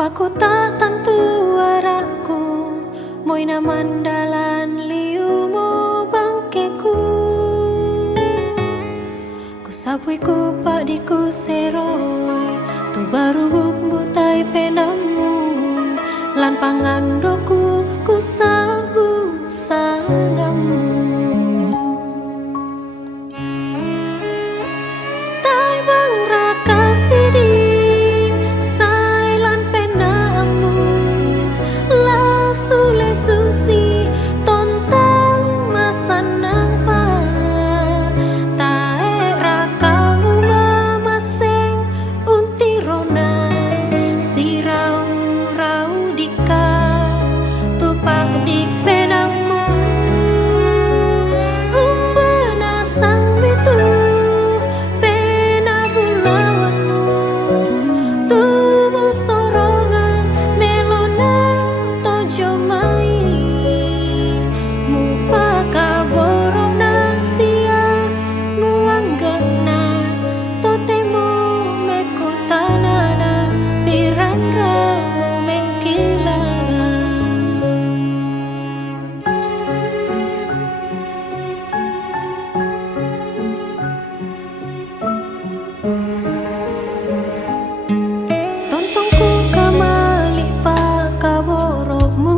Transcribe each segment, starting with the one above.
Apa ku tak tentu arahku, moina mandalan liu mo bangkeku. Ku sapui ku pak di ku seroi, tu baru bumbu tai penamu, lan pangan doku ku sabu sangamu. Tai bang raka sidi sailan penamu, la sule susi tontang masanang pa. Tae rakamu mamaseng untirona, si rau dika tupak dik penangku. Umbena sang bitu pena bulawanmu, tubuh sorongan melona tojo mai, mupaka borona sia muanggana totemu mekutanana pirandra mu mengkilala. Tontongku kamali pa kaborokmu,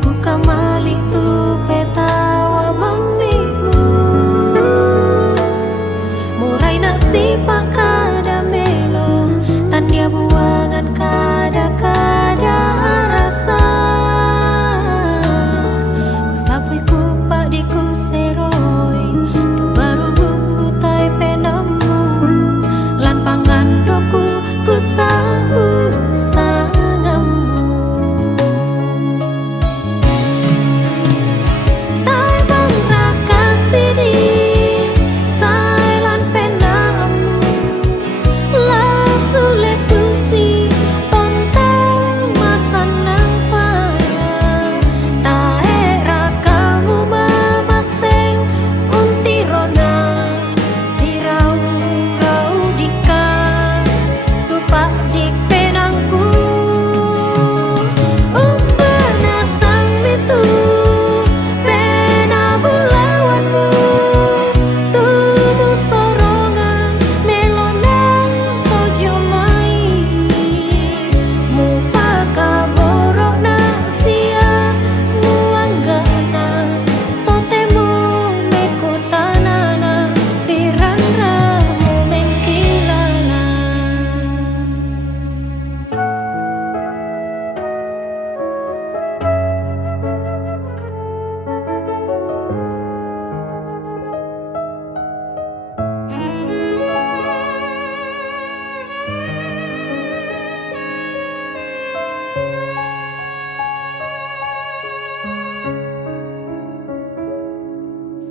ku kamali tu petawa mamimu, murai nasi pakada melo tanda buangan kada rasa. Ku sapui ku pak di ku seroi, tu baru bumbu tai penamu, lan pangan doku ku sabu sangamu. Tai bang raka sidi sailan penamu, la sule susi tontang masanang pa. Tae rakamu mamaseng untirona, si rau dika tupak dik penangku. Umbena sang bitu pena bulawanmu, tubuh sorongan melona tojo mai, mupaka borona sia muanggana totemu mekutanana pirandra mu mengkilala.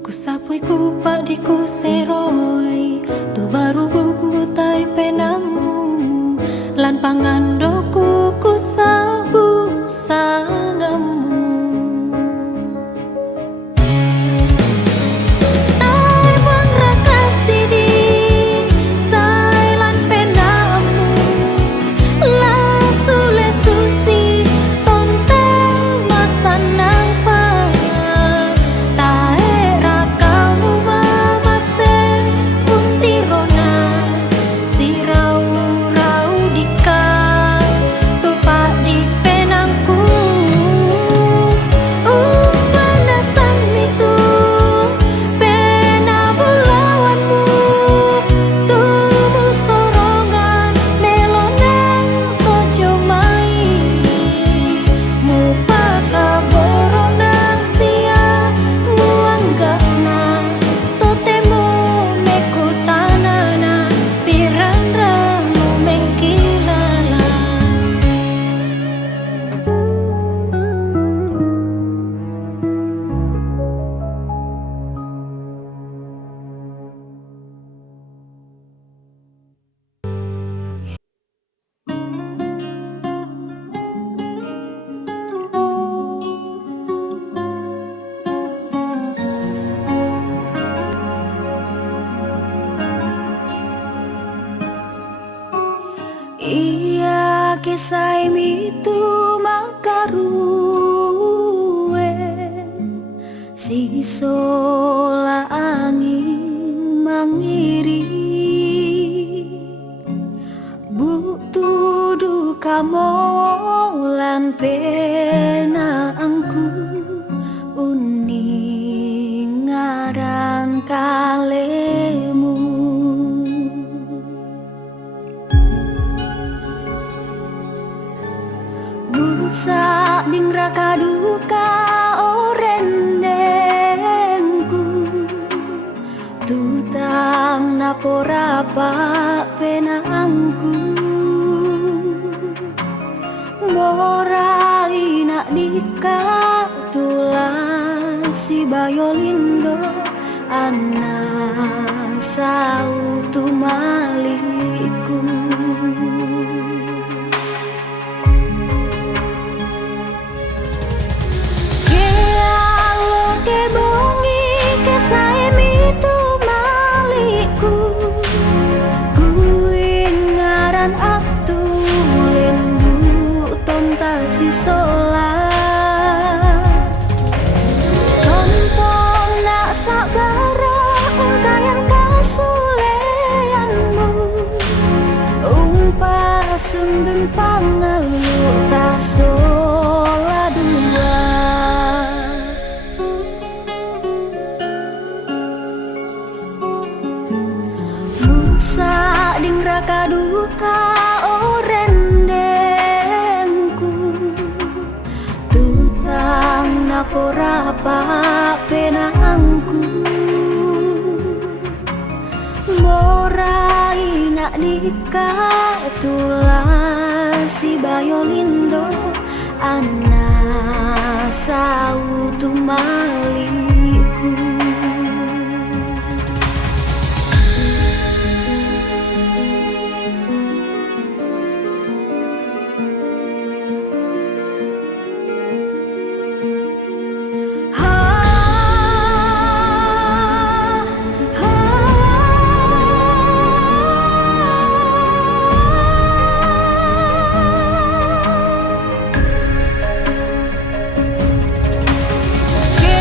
Ku sapui ku pak di ku seroi, tu baru bumbu tai penamu, lan pangan doku ku sabu sangamu. Tai bang raka sidi sailan penamu, la sule susi tontang masanang pa. Tae rakamu mamaseng kisah itu makarue si sola angin mangiri butuh duka molan penangku uning ngaran kalemu burusa ding raka duka orendengku tutang naporapa penangku morai nak dika tulang si bayolindo ana sautu maliku ke alo ke bongi ke saemitu maliku ku ingaran abtu lendu tontal si sola tontong nak sabara ungkayan kasuleanmu umpa sundun pangalu tak sola dua busa ding raka duka orendengku tutang naporapa penangku morai nak dika tulang si bayolindo ana sautu maliku ke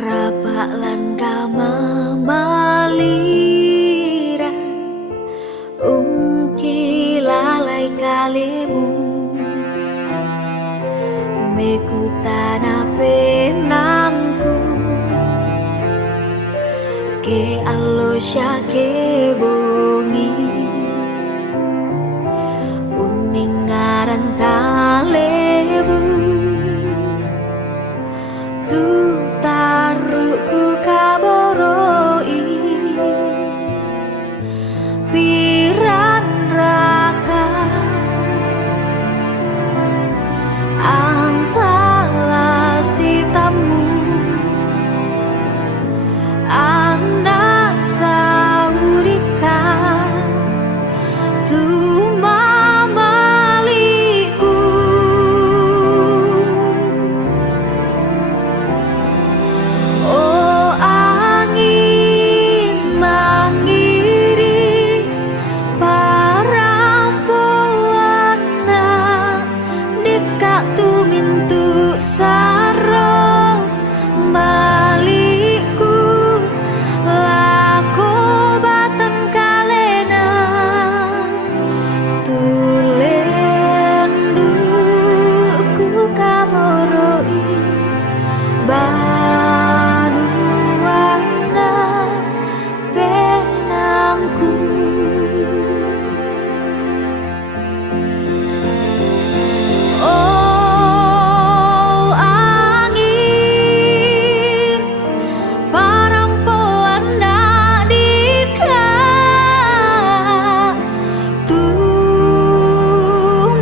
Rapak lan kama malira ungki lalai kalimu meku tanah penangku ke alosya ke bongi uningaran kalebu tu taruhku kaboroi piran raka antara si tamu anak saudika tu mamaliku oh angin mangiri parampuana dekat tu mintu saro maliku lako batam kalena tulenduku kaboroi banuana benangku oh angin parampuan dika tu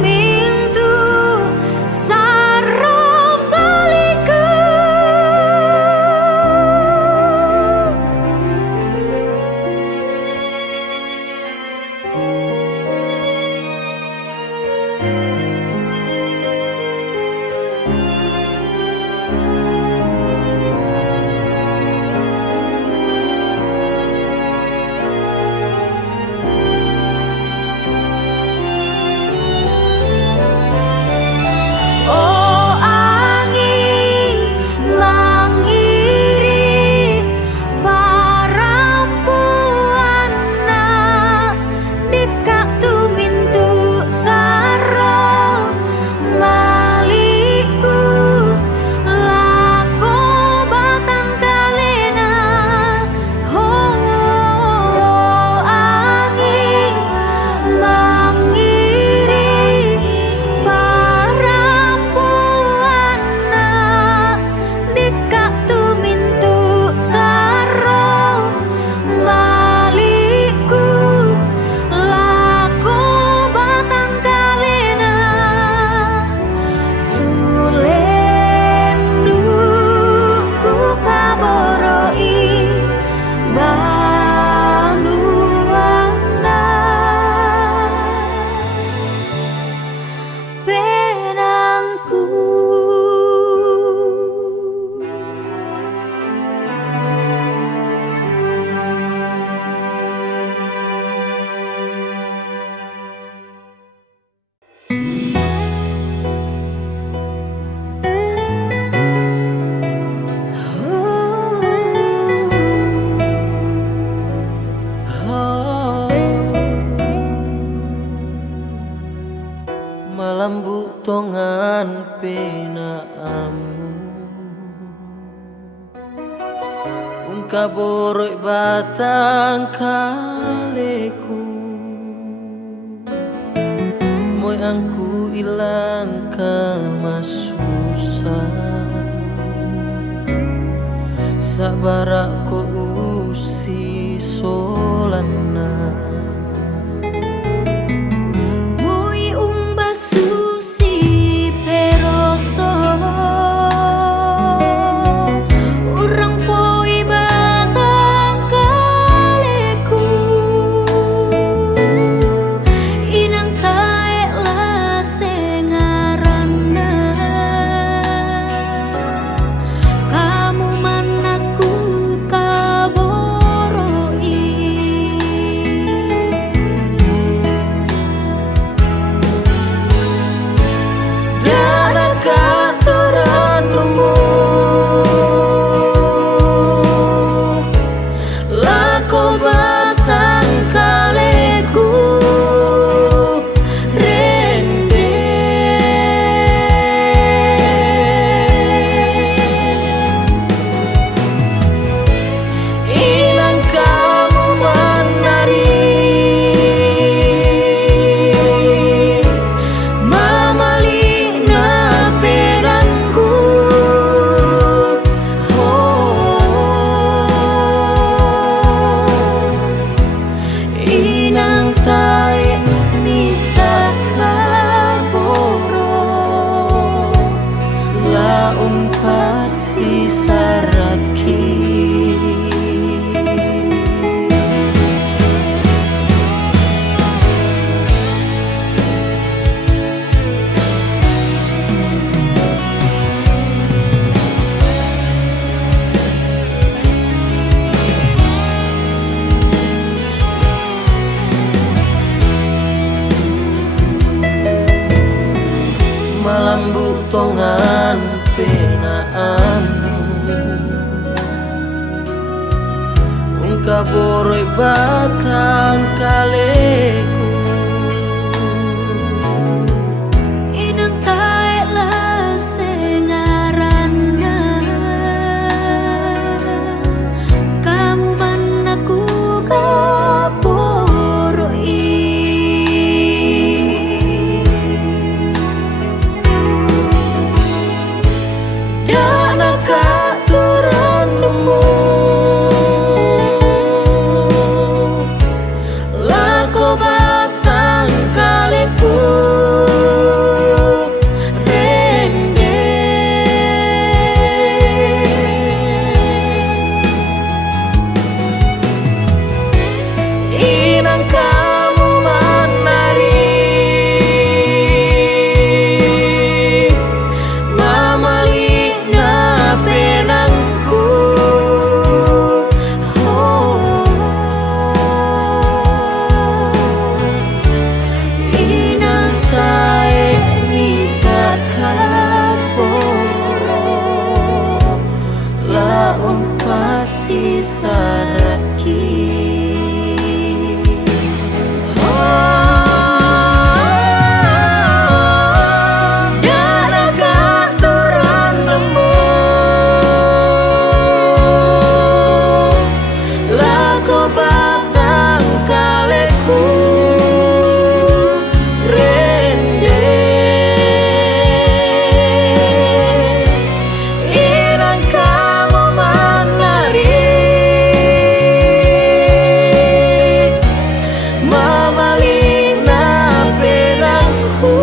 mintu sarong baliku oh angin mangiri parampuana dekat tu mintu saro maliku lako batang kalena oh angin mangiri parampuana dekat tu mintu saro maliku lako batang kalena tulenduku kaboroi banuana benangku. Malambu tongan penaamu ungkaboroi batang kaleku moy angku ilang kamasusa sabara ko usi solana Mui umba susi peroso urang poi batang kaleku inang tae la sengarana kamu manaku ka boroi batang kaleku. Inang tae la sengaranna, kamu man aku kaboroi. Dana katuran nemu lako batang kaleku rende. Inang kamu menari mamalina penangku. Inang tae bisa kaporo la umpasi saraki. Dana katuran nemu lako batang kaleku rende. Inang kamu menari mamalina penangku.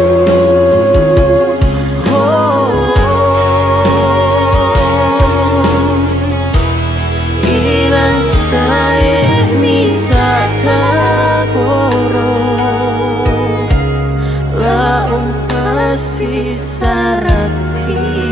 Inang tae bisa kaporo la umpasi saraki.